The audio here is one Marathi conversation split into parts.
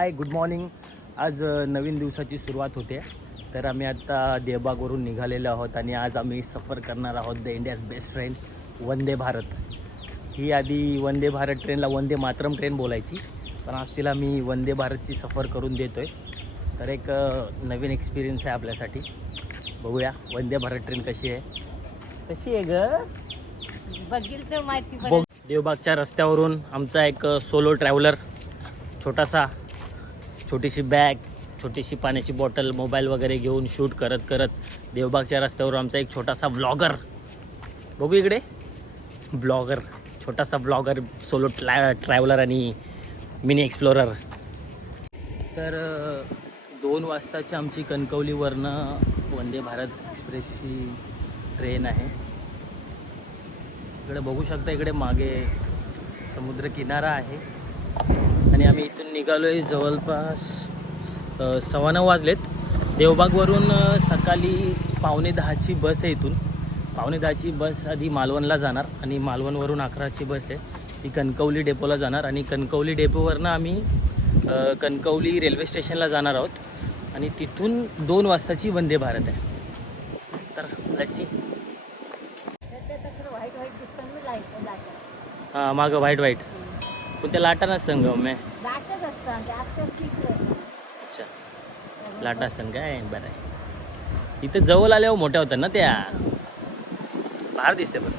हाय गुड मॉर्निंग आज नवीन दिवसाची सुरुवात होते. तर आम्ही आता देवबागवरून निघालेलो आहोत आणि आज आम्ही सफर करणार आहोत the India's best train Vande Bharat. ही आधी वंदे भारत ट्रेनला वंदे मातरम ट्रेन बोलायची पण आज तिला मी वंदे भारतची सफर करून देतो आहे तर एक नवीन एक्सपिरियन्स आहे आपल्यासाठी. बघूया वंदे भारत ट्रेन कशी आहे. कशी आहे ग? देवबागच्या रस्त्यावरून आमचा एक सोलो ट्रॅव्हलर छोटासा छोटीशी बॅग छोटीशी पाण्याची बॉटल मोबाईल वगैरे घेऊन शूट करत करत देवबागच्या रस्त्यावर आमचा एक छोटासा ब्लॉगर. बघू इकडे. ब्लॉगर. छोटासा ब्लॉगर सोलो ट्रॅ ट्रॅव्हलर आणि मिनी एक्सप्लोरर. तर दोन वाजताची आमची कणकवलीवरनं वंदे भारत एक्सप्रेसची ट्रेन आहे. इकडे बघू शकता इकडे मागे समुद्र किनारा आहे. आणि आम्ही इथून निघालो आहे जवळपास सव्वा नऊ वाजलेत. देवबागवरून सकाळी पावणे दहाची बस आहे इथून. पावणे दहाची बस आधी मालवणला जाणार आणि मालवणवरून अकराची बस आहे. ती कणकवली डेपोला जाणार आणि कणकवली डेपोवरनं आम्ही कणकवली रेल्वे स्टेशनला जाणार आहोत. आणि तिथून दोन वाजताची वंदे भारत आहे. तर लेट्स सी वाईट वाईट हां मागं व्हाईट व्हाईट पण त्या लाटा नसतं गं मे लाटच असतं जास्त तिकडं अच्छा. लाटा असतात काय? बरं आहे. इथं जवळ आल्यावर मोठ्या होत्या ना त्या. बाहेर दिसते पण.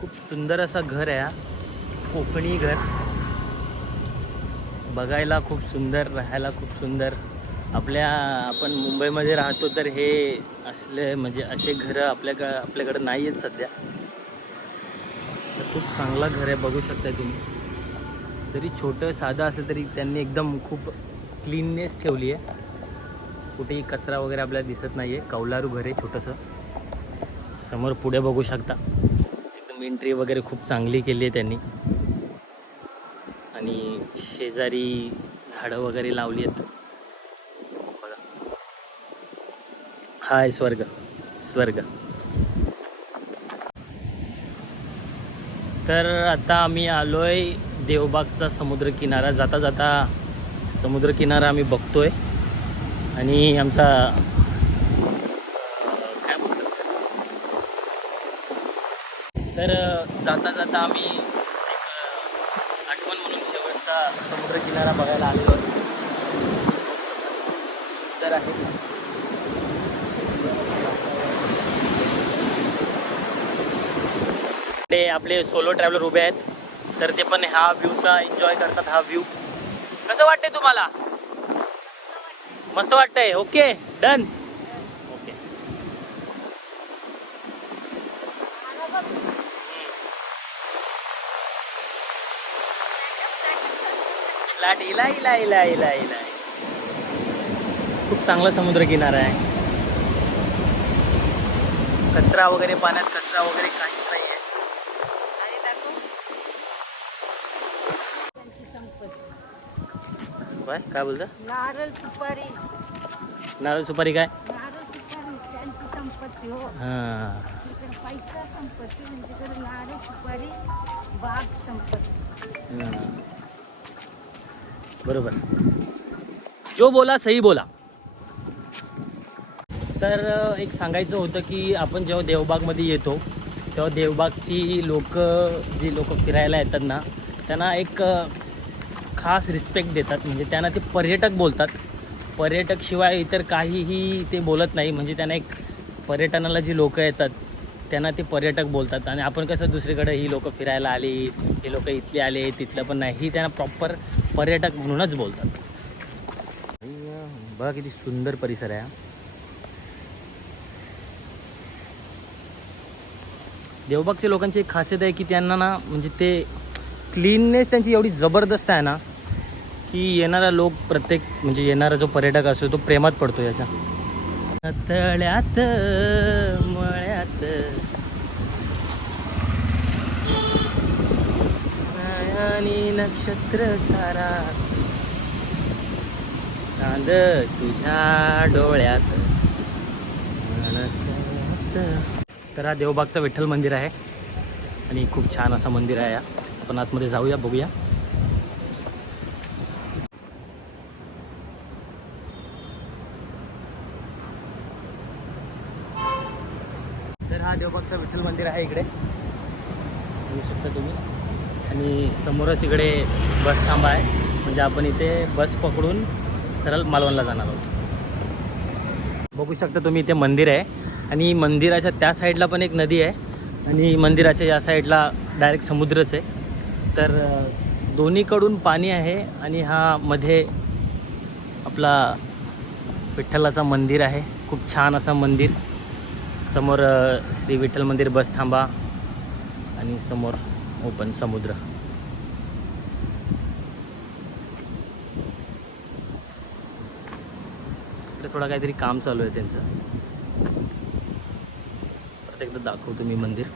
खूप सुंदर असा घर आहे कोकणी घर. बघायला खूप सुंदर राहायला खूप सुंदर. आपल्या आपण मुंबईमध्ये राहतो तर हे असले म्हणजे असे घरं आपल्याकडं आपल्याकडं नाही आहेत सध्या. तर खूप चांगला घर आहे बघू शकता तुम्ही. तरी छोटं साधं असेल तरी त्यांनी एकदम खूप क्लीननेस ठेवली आहे. कुठेही कचरा वगैरे आपल्याला दिसत नाही आहे कौलारू घर आहे छोटंसं. समोर पुढे बघू शकता. एकदम एंट्री वगैरे खूप चांगली केली आहे त्यांनी. आणि शेजारी झाडं वगैरे लावली आहेत. बघा. स्वर्ग. स्वर्ग. तर आता आम्ही आलो आहे देवबागचा समुद्रकिनारा. जाता जाता समुद्रकिनारा आम्ही बघतो आहे आणि आमचा काय म्हणतात तर जाता जाता आम्ही आठवण म्हणून शेवटचा समुद्रकिनारा बघायला आलेलो. तर आहे. ते आपले सोलो ट्रॅव्हलर उभे आहेत. तर ते पण हा व्ह्यूचा एन्जॉय करतात हा व्ह्यू कसं वाटतंय तुम्हाला? मस्त वाटतंय. ओके डन ओके लाट इला इला इला इला इला. खूप चांगला समुद्र किनारा आहे. कचरा वगैरे पाण्यात कचरा वगैरे काही नाही आहे आणि दाखव त्यांची संपत्ती काय? काय बोलता? नारळ सुपारी. नारळ सुपारी काय? नारळ सुपारी त्यांची संपत्ती हो. हां. पैसा संपत्ती तिकडे नारळ सुपारी बाग संपत्ती. हां. बरोबर. जो बोला सही बोला. तर एक सांगायचं होतं की आपण जेव्हा देवबागमध्ये येतो तेव्हा देवबागची लोक जी लोक फिरायला येतात ना त्यांना एक खास रिस्पेक्ट देतात. म्हणजे त्यांना ते पर्यटक बोलतात. पर्यटक शिवाय इतर काहीही ते बोलत नाही. म्हणजे त्यांना एक पर्यटनाला जी लोक येतात त्यांना ते पर्यटक बोलतात. आणि आपण कसं दुसरीकडे ही लोक फिरायला आली हे लोकं इथले आले तिथलं पण नाही. ही त्यांना प्रॉपर पर्यटक म्हणूनच बोलतात. बघा किती सुंदर परिसर आहे हा. देवबागच्या लोकांची एक खासियत आहे की त्यांना ना म्हणजे ते क्लीननेस त्यांची एवढी जबरदस्त आहे ना की येणारा लोक प्रत्येक म्हणजे येणारा जो पर्यटक असतो तो प्रेमात पडतो याचा. तळ्यात मळ्यात. आणि नक्षत्र तारा. चांद तुझ्या डोळ्यात. तर हा देवबागचं विठ्ठल मंदिर आहे. आणि खूप छान असं मंदिर आहे या आपण आतमध्ये जाऊया बघूया. तर हा देवबागचा विठ्ठल मंदिर आहे इकडे. बघू शकता तुम्ही. आणि समोरच इकडे बस थांबा आहे. म्हणजे आपण इथे बस पकडून सरळ मालवणला जाणार आहोत. बघू शकता तुम्ही इथे मंदिर आहे. आणि मंदिराच्या त्या साईडला पण एक नदी आहे. आणि मंदिराच्या या साईडला डायरेक्ट समुद्रच आहे. तर दोन्हीकडून पाणी आहे आणि हा मध्ये आपला विठ्ठलाचं मंदिर आहे. खूप छान असं मंदिर. समोर श्री विठ्ठल मंदिर बस थांबा आणि समोर ओपन समुद्र. इकडे थोडं काहीतरी काम चालू आहे त्यांचं. परत एकदा दाखवतो मी मंदिर.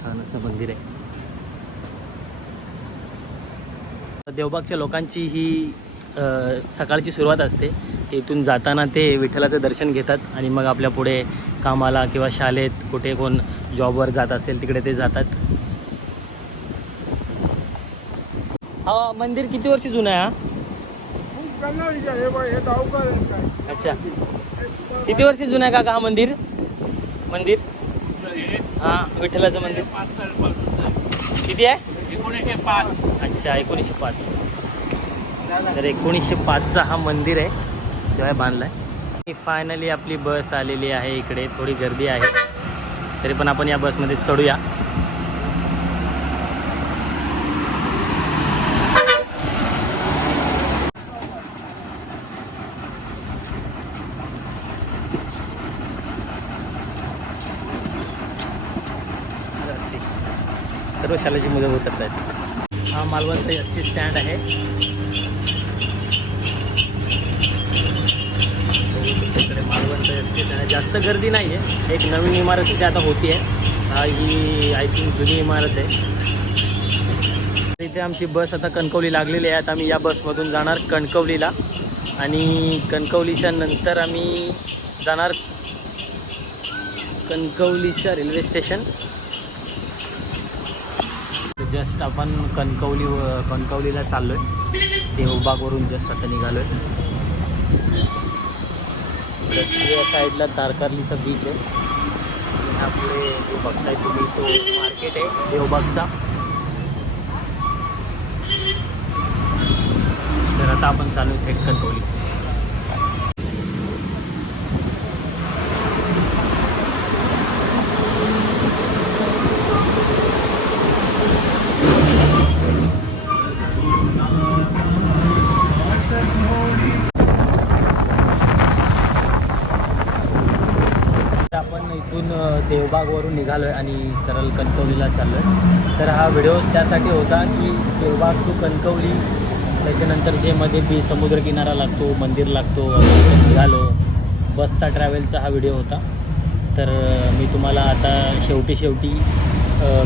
छान असं मंदिर आहे. देवबागच्या लोकांची ही सकाळची सुरुवात असते. इथून जाताना ते विठ्ठलाचं दर्शन घेतात आणि मग आपल्या पुढे कामाला किंवा शाळेत कुठे कोण जॉबवर जात असेल तिकडे ते जातात. हा मंदिर किती वर्ष जुनं आहे हा? अच्छा. किती वर्ष जुनं आहे काका हा मंदिर? मंदिर? हा विठ्ठलाचं मंदिर. किती आहे? एकोणीसशे पाच. अच्छा एकोणीसशे पाच. तर एकोणीसशे पाचचा हा मंदिर आहे तेव्हा बांधला आहे फायनली आपली बस आलेली आहे इकडे थोडी गर्दी आहे. तरी पण आपण या बसमध्ये चढूया. सर्व शाळेची मुलं उतरत आहेत. हा मालवणचा एस टी स्टँड आहे. इकडे मालवणचा एस टी स्टँड आहे. जास्त गर्दी नाही आहे एक नवीन इमारत तिथे आता होती आहे ही आय थिंक जुनी इमारत आहे. इथे आमची बस आता कणकवली लागलेली आहे. आता आम्ही या बसमधून जाणार कणकवलीला. आणि कणकवलीच्या नंतर आम्ही जाणार कणकवलीच्या रेल्वे स्टेशन. जस्ट आपण कणकवली व- कणकवलीला चाललो आहे देवबागवरून जस्ट आता निघालो आहे या साईडला तारकर्लीचा बीच आहे. आणि हा पुढे जो बघताय तुम्ही तो मार्केट आहे देवबागचा. तर आता आपण चालू थेट कणकवली. देवबागवरून निघालो आहे आणि सरळ कणकवलीला चाललो आहे तर हा व्हिडिओ त्यासाठी होता की देवबाग टू कणकवली त्याच्यानंतर जे मध्ये बी समुद्रकिनारा लागतो मंदिर लागतो निघालो बसचा ट्रॅव्हलचा हा व्हिडिओ होता. तर मी तुम्हाला आता शेवटी शेवटी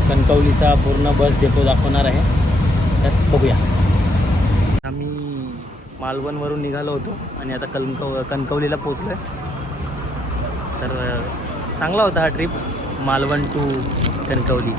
कणकवलीचा पूर्ण बस डेपो दाखवणार आहे. तर बघूया. आम्ही मालवणवरून निघालो होतो आणि आता कणकव कणकवलीला पोचलो आहे तर चांगला होता हा ट्रिप मालवण टू कणकवली.